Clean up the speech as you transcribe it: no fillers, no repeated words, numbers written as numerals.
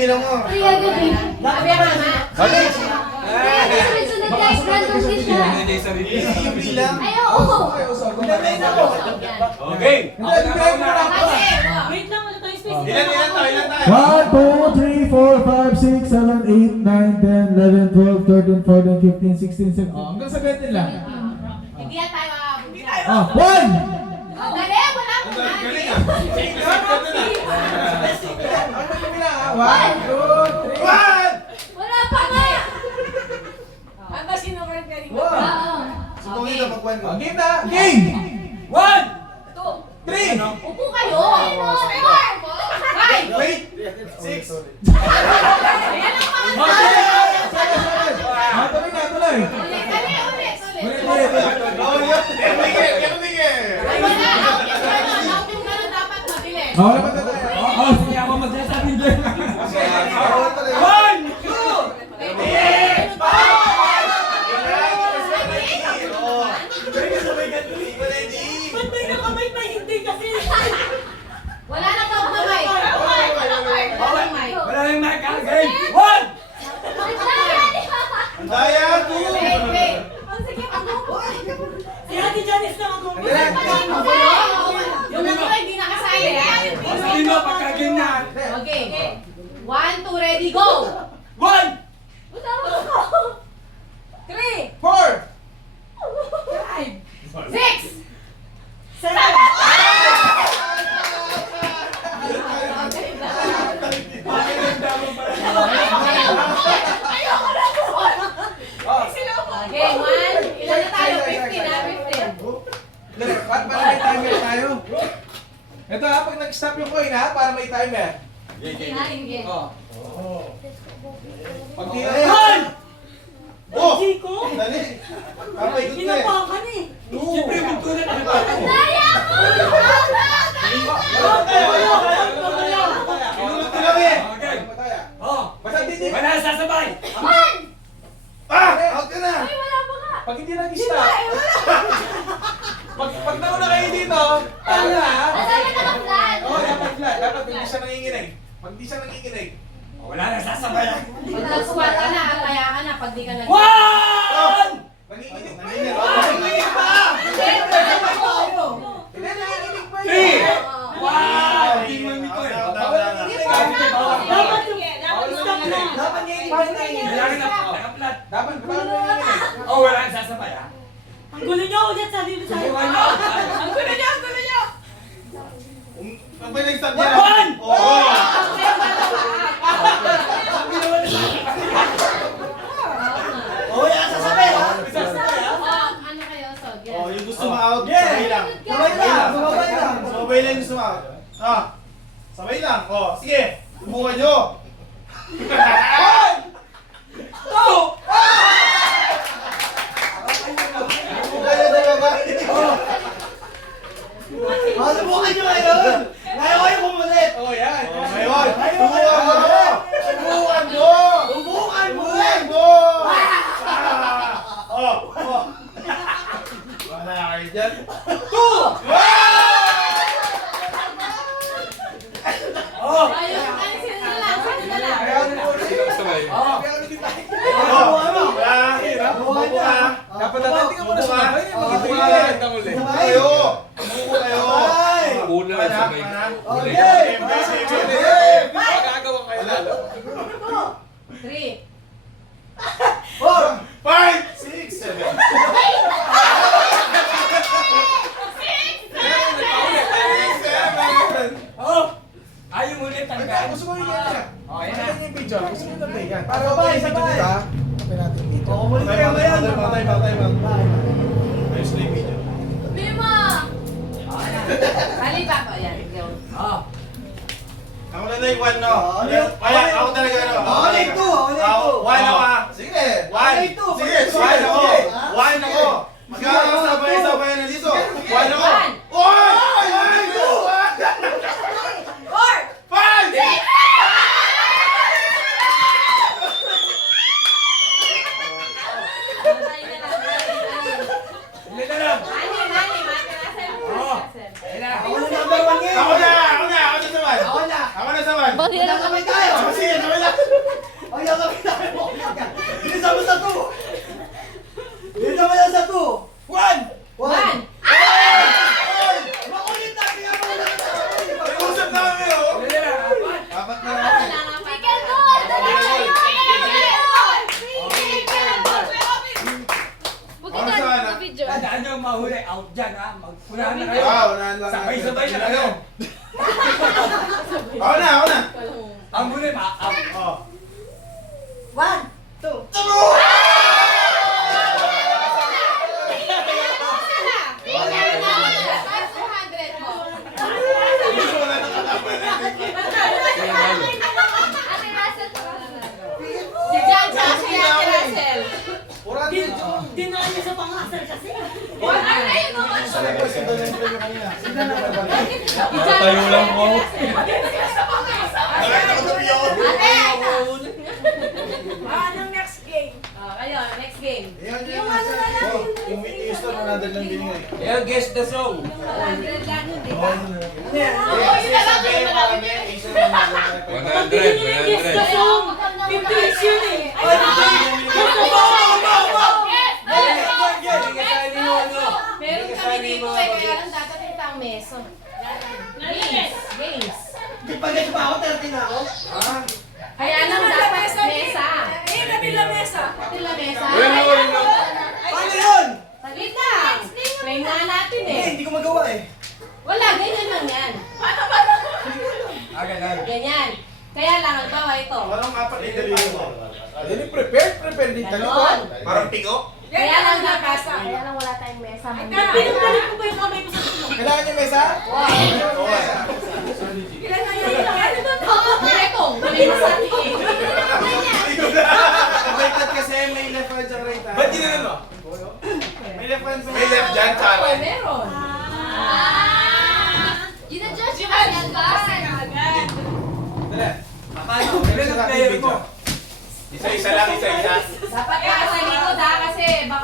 bilang mo. Sabi ako naman. Sabi. Sunod guys, random list na. Easy yung bilang. Ay, oo. Okay. Wait lang, wala tayong space. Ilan tayo? 1, 2, 3, 4, 5, 6, 7, 8, 9, 10, 11, 12, 13, 14, 15, 16, 17. Oh, hanggang sa 20 lang. Hindi yan tayo makakabot. Hindi tayo. Ah, 1! Dali, wala mo na. Galing ah. One, two, three. Wala pa nga. Aba, sinungaling ka rin. Oo. Subukin na mag-1 ko. Game na! Game! 2, 3! upo kayo. 5. Wait! 6. Ayan ang pangalan. Tuloy na, tuloy! Dali, ulit. Oh, yun. Tingin. Ay, wala. Out yung gano'n dapat mabilis. Wala pa tayo. Oo, sige ako magsasabi dyan. One! Wala na daw na mic. Wala mic. Wala yung mic ah, game! One! Ang daya, 2. Wait. Si Ate Janice na mag-umpisa. Yung mga hindi nakasali. Sabi mo, pagka-game na. Okay. 1, 2, ready, go! One! 3, 4! 6, 7. Okay, 1. Ilan na tayo? 15 na, 15. Para may timer tayo. Ito ha, pag nag-stop yung coin ha, para may timer. Sige. Oh. Pag di One! Oh! Chico? Dali. Kapay ikot na eh. Pinapakan eh. Siyempre, bintunan na ba? Daya mo! Inulot ko lang eh. Okay. Oh, Basta hindi. wala sasabay. Out ka na. Ay, wala pa nga. Pag hindi nag-stop. Pag nauna kayo dito, talo na ha. Nasaan ka naka-flat? Oo, dapat flat. Dapat hindi siya nanginginig. Pag hindi siya nanginginig. Wala na sasabay. Pag nag-squat ka na, kaya ka na pag di ka nag- One! Nanginginig pa Nanginginig. yun. Nanginginig pa! Hindi, sabay tayo. Hindi, nanginginig pa yun. Three! Oo. Wow! Hindi mo yung mito eh. Bawal ang Hindi nanginginig. pa na. Dapat stop na. Dapat nanginginig pa yun. Kailangan na nakaplat. Dapat nanginginig. Oh, wala na sasabay ah. Ang gulo niyo ulit, sabi mo sa'yo. Subukan nyo. Ang gulo niyo, ang gulo niyo. Ang pinag-stop niya. One! Oo. Oh, yan sasabay ha. Ano kayo, Sog? Oh, yung gusto ma-out, sabay lang. Sabay lang, sabay lang. Sabay lang yung gusto ma-out. Ah, sabay lang. Oh, sige. Subukan nyo. Subukan nyo sa baba. Subukan nyo ngayon. Ngayon kayo bumulit. Oh, yan. Oh, ngayon. Subukan mo. Subukan mo. Subukan mo. Subukan mo. Oh, oh. Wala kayo dyan. Oh! Ayun, ano, sino na lang, sino na lang. Oh! Oh, wala. Buko ka. Dapat tingnan mo na sa mga. Buko kayo. Buko kayo. Una Pana, sabay. pana. Okay. Magagawa kayo lalo. 3. 5, 6, 7. Oh! Ayaw mo ulit ang gaan. Gusto ko yung ganyan. Oh, yan Ano na. yung video? Gusto ko yung ganyan. Para sabay, sabay. Kapin natin dito. Oo, muli Patay, patay, patay, patay. Ayos na yung video. Bima! Kali pa ko, yan. Go. Oh! Ako na yung 1, no? Kaya ako talaga, no? Ako na yung 2, ako na yung 2. 1 ako, ah. Sige. 1. Sige, 1 ako. 1 ako. Magkakasabay-sabay na dito. 1 ako. 4! 5! Ulit na lang. Nani, matirasan mo. Oh! Ayun na. Ako na number 1 game. Ako na sabay. Ako na. Ako na sabay. One. Bakit yan ang Sabay tayo! Sige, sabay lang. Ang yakapin tayo mo! Bilisan mo sa 2! Bilisan mo lang sa 2! 1! One. Makulit tayo! Kaya mo lang sa Nag-usap na kami, oh. Pwede na, apat. Apat na Wala natin. nga pa. Chicken ball! Chicken ball! Huwag ka Ano dyan sana? sa video. Tandaan nyo mahuli. Out dyan ha. Magpunahan na kayo. Wow, unahan lang. Sabay-sabay na kayo. Ako na, ako na. Ang huli ma-out. Oh. 1! 2! Gusto ko na nakalaban. Si Jan, tsaka si Ate Russell. Dinaan niya sa pangasal kasi. Tayo lang po. Nakita ko sabi ako. Anong next game? Kayo, next game. Yung ano na lang. Yung Houston, 100 lang binigay. Ayan, guess the song. 100 lang yun, di ba? Kasi sabi, marami, isa na naman. Pagbigyan niyo yung guest the song. 50 yun eh. Meron kami dito eh, kaya lang dapat ito ang meso. Games. Games. Di pa guys pa ako, 30 na ako. Kaya lang dapat mesa. Eh, kabila mesa. Tila mesa. Paano yun? Wait lang. Try nga natin eh. Hindi ko magawa eh. Wala, ganyan lang yan. Agad. Ganyan. Kaya lang, halimbawa ito. Parang apat na dalili mo. Hindi, prepare din tayo. Ganon. Parang pigo. Kaya lang dapat. Kaya lang wala tayong mesa. Pinagdalik ko ba yung kamay ko sa tulong? Kailangan niyo mesa? Ilan na yan? Ano ba ito? Direktong. Kami na sa ating eh. Baliktad kasi may left hand tsaka right hand. Ba't ginanon mo? May left hand may left dyan tsaka Oo, right. meron. Gina-judge mo yan ba? Dali. Paano? Ilan ang player mo? Isa-isa lang, isa-isa. Dapat ka sa likod ha, kasi baka